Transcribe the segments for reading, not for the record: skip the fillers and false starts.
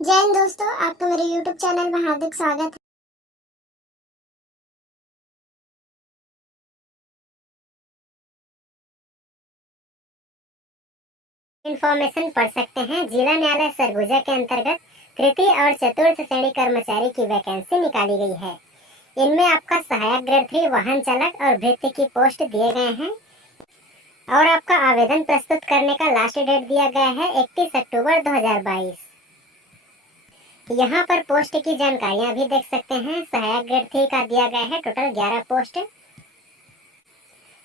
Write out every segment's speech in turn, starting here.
जय हिंद दोस्तों, आपका मेरे YouTube चैनल में हार्दिक स्वागत है। इन्फॉर्मेशन पढ़ सकते हैं। जिला न्यायालय सरगुजा के अंतर्गत तृतीय और चतुर्थ श्रेणी कर्मचारी की वैकेंसी निकाली गई है। इनमें आपका सहायक ग्रेड 3 वाहन चालक और भृत्य की पोस्ट दिए गए हैं और आपका आवेदन प्रस्तुत करने का लास्ट डेट दिया गया है 31 अक्टूबर 2022। यहाँ पर पोस्ट की जानकारियां भी देख सकते हैं। सहायक ग्रेड 3 का दिया गया है टोटल 11 पोस्ट।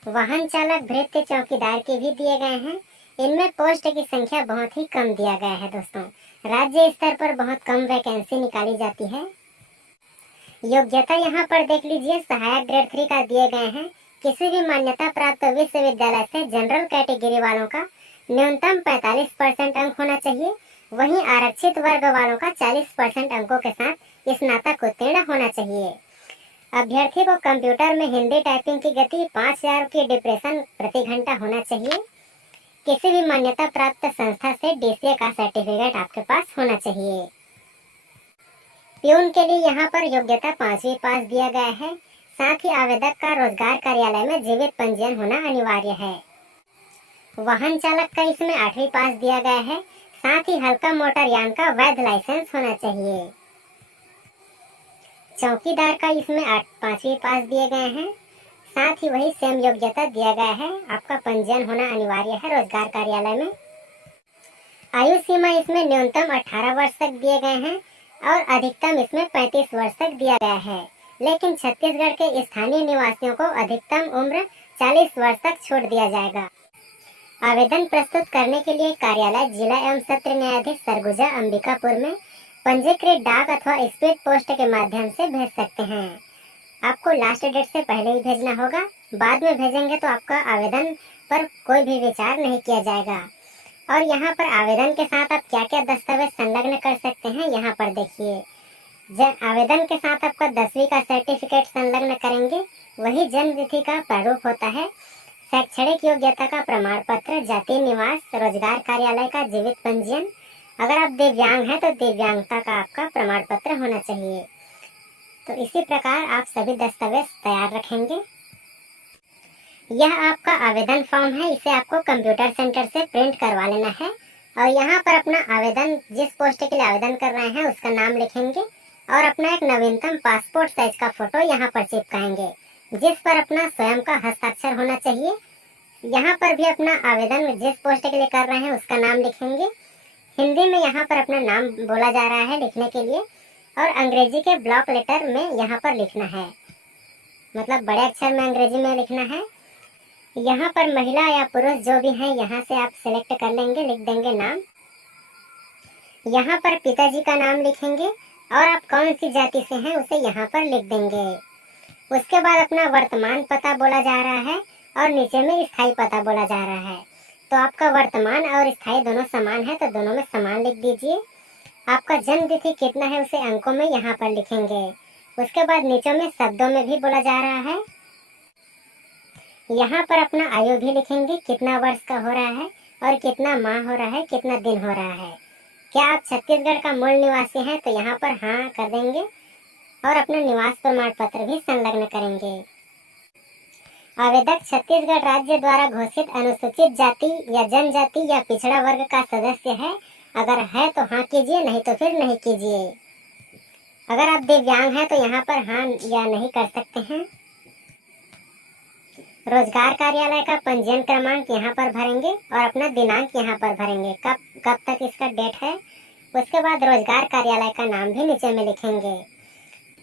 वाहन चालक भृत्य चौकीदार के भी दिए गए हैं। इनमें पोस्ट की संख्या बहुत ही कम दिया गया है दोस्तों। राज्य स्तर पर बहुत कम वैकेंसी निकाली जाती है। योग्यता यहाँ पर देख लीजिए, सहायक ग्रेड 3 का दिए गए हैं। किसी भी मान्यता प्राप्त विश्वविद्यालय से जनरल कैटेगरी वालों का न्यूनतम 45% अंक होना चाहिए। वहीं आरक्षित वर्ग वालों का 40% अंकों के साथ स्नातक उत्तीर्ण होना चाहिए। अभ्यर्थी को कंप्यूटर में हिंदी टाइपिंग की गति 5000 की डिप्रेशन प्रति घंटा होना चाहिए। किसी भी मान्यता प्राप्त संस्था से डीसीए का सर्टिफिकेट आपके पास होना चाहिए। प्यून के लिए यहाँ पर योग्यता 5वीं पास दिया गया है। साथ ही आवेदक का रोजगार कार्यालय में जीवित पंजीयन होना अनिवार्य है। वाहन चालक का इसमें 8वीं पास दिया गया है। साथ ही हल्का मोटर यान का वैध लाइसेंस होना चाहिए। चौकीदार का इसमें 5वीं पास दिए गए हैं। साथ ही वही सेम योग्यता दिया गया है। आपका पंजीयन होना अनिवार्य है रोजगार कार्यालय में। आयु सीमा इसमें न्यूनतम 18 वर्ष तक दिए गए हैं और अधिकतम इसमें 35 वर्ष तक दिया गया है। लेकिन छत्तीसगढ़ के स्थानीय निवासियों को अधिकतम उम्र 40 वर्ष तक छूट दिया जाएगा। आवेदन प्रस्तुत करने के लिए कार्यालय जिला एवं सत्र न्यायाधीश सरगुजा अंबिकापुर में पंजीकृत डाक अथवा स्पीड पोस्ट के माध्यम से भेज सकते हैं। आपको लास्ट डेट से पहले ही भेजना होगा। बाद में भेजेंगे तो आपका आवेदन पर कोई भी विचार नहीं किया जाएगा। और यहाँ पर आवेदन के साथ आप क्या क्या दस्तावेज संलग्न कर सकते हैं, यहाँ पर देखिए। आवेदन के साथ आपका 10वीं का सर्टिफिकेट संलग्न करेंगे। वही जन्म तिथि का प्रारूप होता है। शैक्षणिक योग्यता का प्रमाण पत्र, जाति निवास, रोजगार कार्यालय का जीवित पंजीयन। अगर आप दिव्यांग हैं तो दिव्यांगता का आपका प्रमाण पत्र होना चाहिए। तो इसी प्रकार आप सभी दस्तावेज तैयार रखेंगे। यह आपका आवेदन फॉर्म है। इसे आपको कंप्यूटर सेंटर से प्रिंट करवा लेना है और यहाँ पर अपना आवेदन, जिस पोस्ट के लिए आवेदन कर रहे हैं उसका नाम लिखेंगे और अपना एक नवीनतम पासपोर्ट साइज का फोटो यहाँ पर चिपकाएंगे, जिस पर अपना स्वयं का हस्ताक्षर होना चाहिए। यहाँ पर भी अपना आवेदन जिस पोस्ट के लिए कर रहे हैं उसका नाम लिखेंगे। हिंदी में यहाँ पर अपना नाम बोला जा रहा है लिखने के लिए और अंग्रेजी के ब्लॉक लेटर में यहाँ पर लिखना है, मतलब बड़े अक्षर में अंग्रेजी में लिखना है। यहाँ पर महिला या पुरुष जो भी हैं यहाँ से आप सिलेक्ट कर लेंगे, लिख देंगे नाम। यहाँ पर पिताजी का नाम लिखेंगे और आप कौन सी जाति से हैं उसे यहाँ पर लिख देंगे। उसके बाद अपना वर्तमान पता बोला जा रहा है और नीचे में स्थायी पता बोला जा रहा है। तो आपका वर्तमान और स्थायी दोनों समान है तो दोनों में समान लिख दीजिए। आपका जन्म तिथि कितना है उसे अंकों में यहाँ पर लिखेंगे। उसके बाद नीचे में शब्दों में भी बोला जा रहा है। यहाँ पर अपना आयु भी लिखेंगे, कितना वर्ष का हो रहा है और कितना माह हो रहा है, कितना दिन हो रहा है। क्या आप छत्तीसगढ़ का मूल निवासी हैं तो यहाँ पर हाँ कर देंगे और अपना निवास प्रमाण पत्र भी संलग्न करेंगे। आवेदक छत्तीसगढ़ राज्य द्वारा घोषित अनुसूचित जाति या जनजाति या पिछड़ा वर्ग का सदस्य है। अगर है तो हाँ कीजिए, नहीं तो फिर नहीं कीजिए। अगर आप दिव्यांग हैं तो यहाँ पर हाँ या नहीं कर सकते हैं। रोजगार कार्यालय का पंजीयन क्रमांक यहाँ पर भरेंगे और अपना दिनांक यहाँ पर भरेंगे, कब तक इसका डेट है। उसके बाद रोजगार कार्यालय का नाम भी नीचे में लिखेंगे।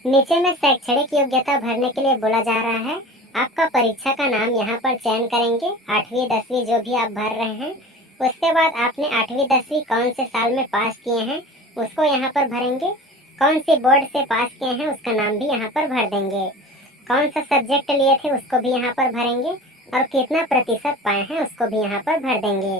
नीचे में शैक्षणिक योग्यता भरने के लिए बोला जा रहा है। आपका परीक्षा का नाम यहाँ पर चयन करेंगे, 8वीं 10वीं जो भी आप भर रहे हैं। उसके बाद आपने 8वीं 10वीं कौन से साल में पास किए हैं उसको यहाँ पर भरेंगे। कौन सी बोर्ड से पास किए हैं उसका नाम भी यहाँ पर भर देंगे। कौन सा सब्जेक्ट लिए थे उसको भी यहाँ पर भरेंगे और कितना प्रतिशत पाए हैं उसको भी यहाँ पर भर देंगे।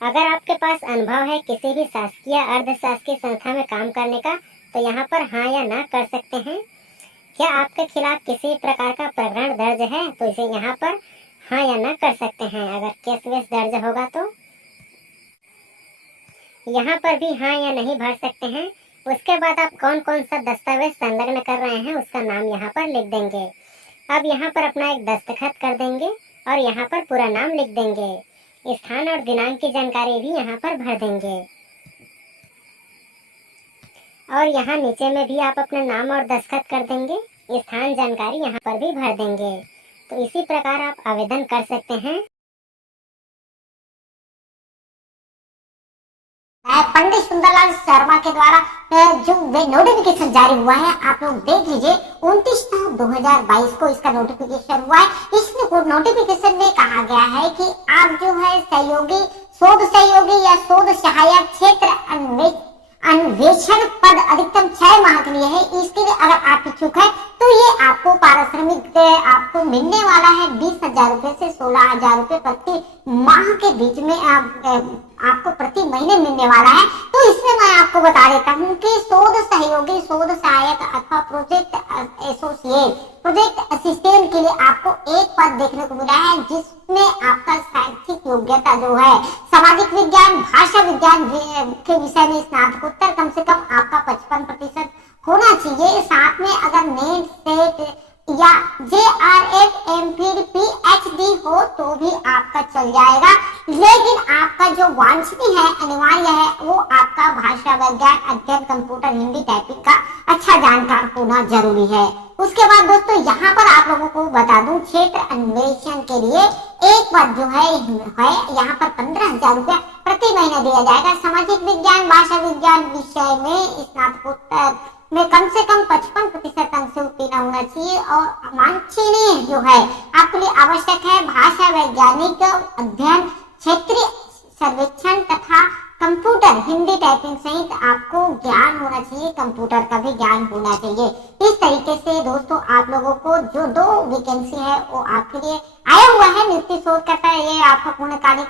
अगर आपके पास अनुभव है किसी भी शासकीय अर्ध शासकीय संस्था में काम करने का तो यहाँ पर हाँ या ना कर सकते हैं। क्या आपके खिलाफ किसी प्रकार का प्रकरण दर्ज है तो इसे यहाँ पर हाँ या ना कर सकते हैं, अगर केस वेस दर्ज होगा तो। यहाँ पर भी हाँ या नहीं भर सकते हैं। उसके बाद आप कौन कौन सा दस्तावेज संलग्न कर रहे हैं उसका नाम यहाँ पर लिख देंगे। अब यहाँ पर अपना एक दस्तखत कर देंगे और यहाँ पर पूरा नाम लिख देंगे। स्थान और दिनांक की जानकारी भी यहाँ पर भर देंगे और यहाँ नीचे में भी आप अपना नाम और दस्तखत कर देंगे। स्थान जानकारी यहाँ पर भी भर देंगे। तो इसी प्रकार आप आवेदन कर सकते हैं। पंडित सुंदरलाल शर्मा के द्वारा जो नोटिफिकेशन जारी हुआ है, आप लोग देख लीजिए। 29/9/2022 को इसका नोटिफिकेशन हुआ है। इस नोटिफिकेशन में कहा गया है कि आप जो है सहयोगी, शोध सहयोगी या शोध सहायक क्षेत्र अन्वेषण पद अधिकतम 6 माह के लिए है। इसके लिए अगर आप इच्छुक है तो ये आपको पारिश्रमिक आपको मिलने वाला है 20,000 रुपए से 16,000 रुपए प्रति माह के बीच में आपको प्रति महीने मिलने वाला है। तो इसमें मैं आपको बता देता हूँ कि शोध सहयोगी, शोध सहायक अथवा प्रोजेक्ट एसोसिएट, प्रोजेक्ट असिस्टेंट के लिए आपको एक पद देखने को मिला है, जिसमें आपका शैक्षिक योग्यता जो है सामाजिक विज्ञान, भाषा विज्ञान के विषय में स्नातकोत्तर कम से कम आपका 55% होना चाहिए। साथ में अगर नेट सेट या JRF MPhil PhD हो तो भी आपका चल जाएगा, लेकिन आपका जो वांछनीय है, अनिवार्य है, वो आपका भाषा विज्ञान अध्ययन, कंप्यूटर, हिंदी टाइपिंग का अच्छा जानकार होना जरूरी है। उसके बाद दोस्तों यहाँ पर आप लोगों को बता दूं, क्षेत्र अन्वेषण के लिए एक पद जो है यहाँ पर 15,000 रुपया प्रति महीना दिया जाएगा। सामाजिक विज्ञान, भाषा विज्ञान विषय में स्नातकोत्तर में कम से कम 55% अंक से उत्तीर्ण होना चाहिए। और वांछनीय जो है आपके लिए आवश्यक है भाषा वैज्ञानिक अध्ययन, क्षेत्रीय सर्वेक्षण तथा कंप्यूटर, हिंदी टाइपिंग सहित आपको ज्ञान होना चाहिए, कंप्यूटर का भी ज्ञान होना चाहिए। इस तरीके से दोस्तों आप लोगों को जो 2 वैकेंसी है वो आपके लिए आया हुआ है। नियुक्ति शोधकर्ता, ये आपको पूर्णकालिक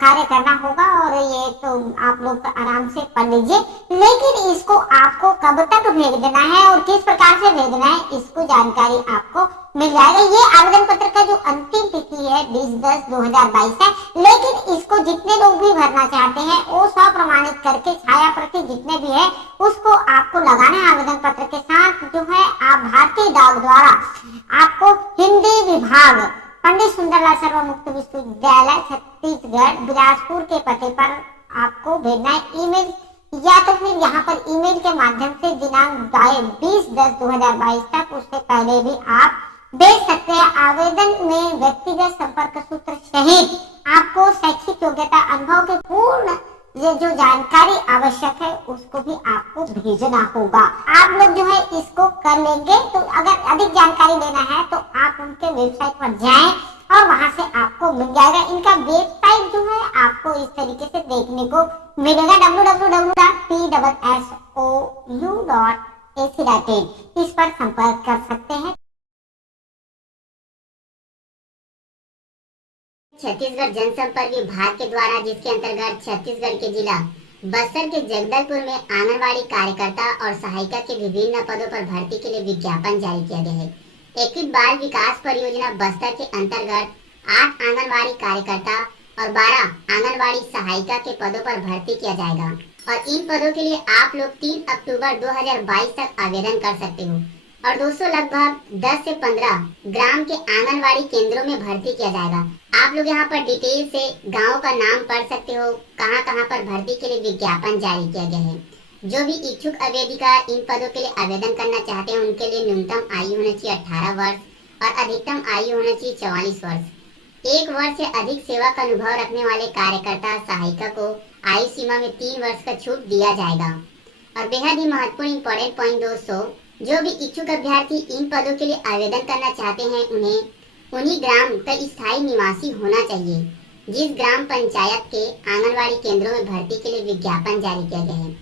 कार्य करना होगा और ये तो आप लोग आराम से पढ़ लीजिए। लेकिन इसको आपको कब तक भेज देना है और किस प्रकार से भेजना है, इसको जानकारी आपको मिल जाएगा। ये आवेदन पत्र का जो अंतिम तिथि है 20/10/2022 है, लेकिन इसको जितने लोग भी भरना चाहते हैं वो स्वप्रमाणित करके छाया प्रति जितने भी है उसको आपको लगाना है आवेदन पत्र के साथ। जो है आप भारतीय डाक द्वारा आपको हिंदी विभाग, पंडित सुंदरलाल शर्मा मुक्त विश्वविद्यालय, छत्तीसगढ़, बिलासपुर के पते पर आपको भेजना है ईमेल, या तो फिर यहाँ पर ईमेल के माध्यम से दिनांक 20/10/2022 तक, उससे पहले भी आप भेज सकते हैं। आवेदन में व्यक्तिगत संपर्क सूत्र सहित आपको शैक्षिक योग्यता, अनुभव के पूर्ण ये जो जानकारी आवश्यक है उसको भी आपको भेजना होगा। आप लोग जो है इसको कर लेंगे। तो अगर अधिक जानकारी लेना है तो आप उनके वेबसाइट पर जाएं और वहां से आपको मिल जाएगा। इनका वेबसाइट जो है आपको इस तरीके से देखने को मिलेगा, www.psou.ac.in। इस पर संपर्क कर सकते हैं। छत्तीसगढ़ जनसंपर्क विभाग के द्वारा, जिसके अंतर्गत छत्तीसगढ़ के जिला बस्तर के जगदलपुर में आंगनबाड़ी कार्यकर्ता और सहायिका के विभिन्न पदों पर भर्ती के लिए विज्ञापन जारी किया गया है। एकीकृत बाल विकास परियोजना बस्तर के अंतर्गत 8 आंगनबाड़ी कार्यकर्ता और 12 आंगनबाड़ी सहायिका के पदों पर भर्ती किया जाएगा और इन पदों के लिए आप लोग 3 अक्टूबर 2022 तक आवेदन कर सकते हो। और दोस्तों लगभग 10 से 15 ग्राम के आंगनबाड़ी केंद्रों में भर्ती किया जाएगा। आप लोग यहाँ पर डिटेल से गांव का नाम पढ़ सकते हो, कहाँ कहाँ पर भर्ती के लिए विज्ञापन जारी किया गया है। जो भी इच्छुक अभ्यर्थिका इन पदों के लिए आवेदन करना चाहते हैं उनके लिए न्यूनतम आयु होना चाहिए 18 वर्ष और अधिकतम आयु होना चाहिए 44 वर्ष। 1 वर्ष से अधिक सेवा का अनुभव रखने वाले कार्यकर्ता सहायिका को आयु सीमा में 3 वर्ष का छूट दिया जाएगा। और बेहद ही महत्वपूर्ण इंपॉर्टेंट पॉइंट दोस्तों, जो भी इच्छुक अभ्यर्थी इन पदों के लिए आवेदन करना चाहते हैं उन्हें उन्हीं ग्राम का स्थायी निवासी होना चाहिए जिस ग्राम पंचायत के आंगनबाड़ी केंद्रों में भर्ती के लिए विज्ञापन जारी किया गया है।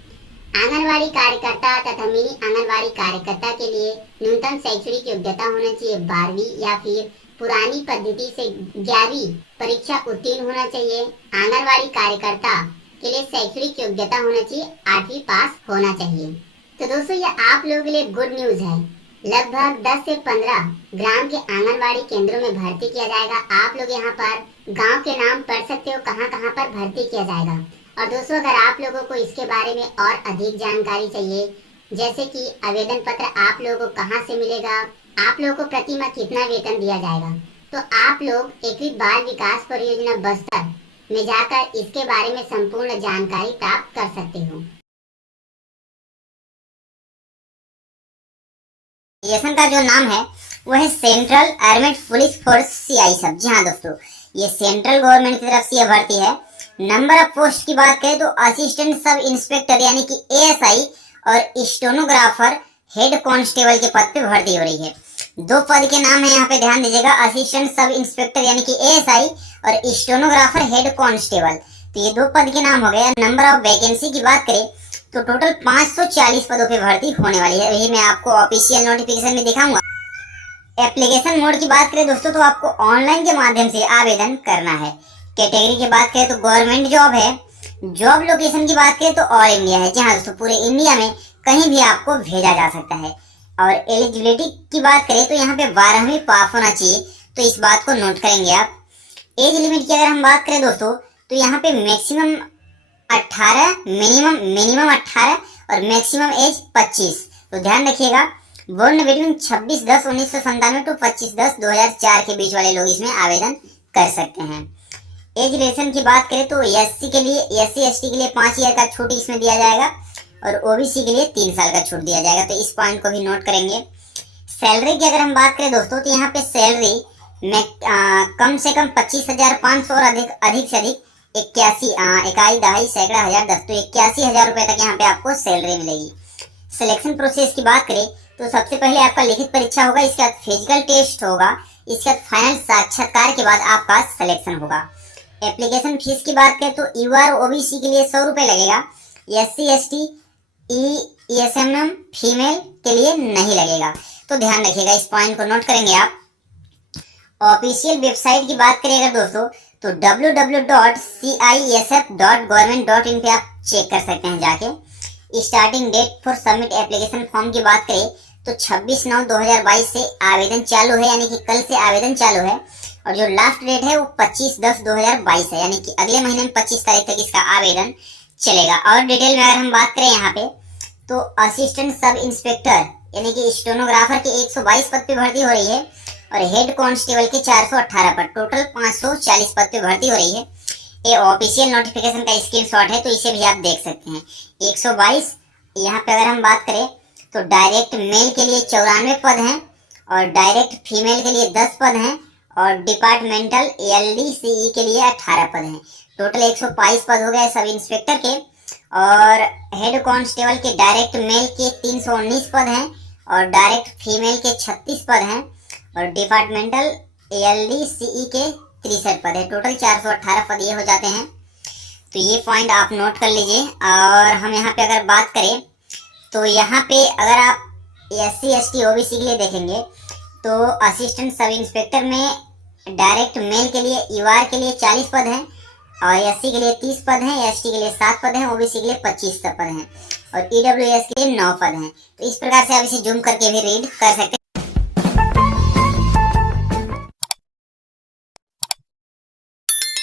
आंगनबाड़ी कार्यकर्ता तथा मिनी आंगनबाड़ी कार्यकर्ता के लिए न्यूनतम शैक्षणिक योग्यता होना चाहिए 12वीं या फिर पुरानी पद्धति से 11वीं परीक्षा उत्तीर्ण होना चाहिए। आंगनबाड़ी कार्यकर्ता के लिए शैक्षणिक योग्यता होना चाहिए 8वीं पास होना चाहिए। तो दोस्तों ये आप लोगों के लिए गुड न्यूज है। लगभग 10 से 15 ग्राम के आंगनबाड़ी केंद्रों में भर्ती किया जाएगा। आप लोग यहाँ पर गांव के नाम पढ़ सकते हो, कहाँ कहाँ पर भर्ती किया जाएगा। और दोस्तों, अगर आप लोगों को इसके बारे में और अधिक जानकारी चाहिए, जैसे कि आवेदन पत्र आप लोगों को कहाँ से मिलेगा, आप लोगों को प्रति माह कितना वेतन दिया जाएगा, तो आप लोग एकीकृत बाल विकास परियोजना बस्तर में जाकर इसके बारे में संपूर्ण जानकारी प्राप्त कर सकते हो। एप्लीकेशन का जो नाम है वो है central armed police force CI सब। जी हाँ दोस्तों, ये सेंट्रल गवर्नमेंट की तरफ से ये भर्ती है। नंबर ऑफ पोस्ट की बात करें तो असिस्टेंट सब इंस्पेक्टर यानी कि एएसआई और स्टेनोग्राफर हेड कांस्टेबल के पद पे भर्ती हो रही है। दो पद के नाम है, यहाँ पे ध्यान दीजिएगा, असिस्टेंट सब इंस्पेक्टर यानी कि एएसआई और स्टेनोग्राफर हेड कांस्टेबल। तो ये दो पद के नाम हो गए। नंबर ऑफ वैकेंसी की बात करें तो टोटल 540 पदों पे भर्ती होने वाली है। यही मैं आपको ऑफिशियल नोटिफिकेशन में दिखाऊंगा। एप्लीकेशन मोड की बात करें दोस्तों तो आपको ऑनलाइन के माध्यम से आवेदन करना है। कैटेगरी की बात करें तो गवर्नमेंट जॉब है। जॉब लोकेशन की बात करें तो ऑल इंडिया है। जी हाँ दोस्तों, पूरे इंडिया में कहीं भी आपको भेजा जा सकता है। और एलिजिबिलिटी की बात करें तो यहाँ पे 12वीं पास होना चाहिए, तो इस बात को नोट करेंगे आप। एज लिमिट की अगर हम बात करें दोस्तों तो यहाँ पे मैक्सिमम 18, मिनिमम 18 और मैक्सिमम एज 25। तो ध्यान रखिएगा, बोर्न बिटवीन 26/10/1997 टू 25/10/2004 के बीच वाले लोग इसमें आवेदन कर सकते हैं। एज रिलेशन की बात करें तो एससी के लिए, एससी एसटी के लिए 5 ईयर का छूट इसमें दिया जाएगा और ओबीसी के लिए 3 साल का छूट दिया जाएगा। तो इस पॉइंट को भी नोट करेंगे। सैलरी की अगर हम बात करें दोस्तों तो यहाँ पे सैलरी में कम से कम 25,500 और अधिक से अधिक 81 तो 81,000 रुपए तक यहाँ पे आपको सैलरी मिलेगी। सिलेक्शन प्रोसेस की बात करें तो सबसे पहले आपका लिखित परीक्षा होगा, इसके बाद फिजिकल टेस्ट होगा, इसके बाद फाइनल साक्षात्कार के बाद आपका सिलेक्शन होगा। एप्लीकेशन फीस की बात करें तो यूआर ओबीसी के लिए 100 रुपए लगेगा, एससी एसटी ईएसएमएम फीमेल के लिए नहीं लगेगा। तो ध्यान रखिएगा, इस पॉइंट को नोट करेंगे आप। ऑफिशियल वेबसाइट की बात करें अगर दोस्तों तो www.cisf.government.in पे आप चेक कर सकते हैं जाके। Starting date for submit application form की बात करें तो 26/9/2022 से आवेदन चालू है, यानी कि कल से आवेदन चालू है। और जो लास्ट डेट है वो 25/10/2022 है, यानी कि अगले महीने में 25 तारीख तक इसका आवेदन चलेगा। और डिटेल में अगर हम बात करें यहाँ पे तो असिस्टेंट सब इंस्पेक्टर यानी कि स्टेनोग्राफर के 122 पद पे भर्ती हो रही है और हेड कांस्टेबल के 418 पद, टोटल 540 पद पे भर्ती हो रही है। ये ऑफिशियल नोटिफिकेशन का स्क्रीनशॉट है, तो इसे भी आप देख सकते हैं। 122 यहाँ पे अगर हम बात करें तो डायरेक्ट मेल के लिए 94 पद हैं और डायरेक्ट फीमेल के लिए 10 पद हैं और डिपार्टमेंटल एलडीसीई के लिए 18 पद हैं। टोटल 122 पद हो गए सब इंस्पेक्टर के। और हेड कांस्टेबल के डायरेक्ट मेल के 319 पद हैं और डायरेक्ट फीमेल के 36 पद हैं और डिपार्टमेंटल एलडीसीई के 63 पद है। टोटल 418 पद ये हो जाते हैं। तो ये पॉइंट आप नोट कर लीजिए। और हम यहाँ पे अगर बात करें तो यहाँ पे अगर आप एससी एसटी ओबीसी के लिए देखेंगे तो असिस्टेंट सब इंस्पेक्टर में डायरेक्ट मेल के लिए यूआर के लिए 40 पद हैं और एससी के लिए 30 पद हैं, एसटी के लिए 7 पद हैं, ओबीसी के लिए 25 पद हैं और ईडब्ल्यूएस के लिए 9 पद हैं। तो इस प्रकार से आप इसे जूम करके भी रीड कर सकते हैं।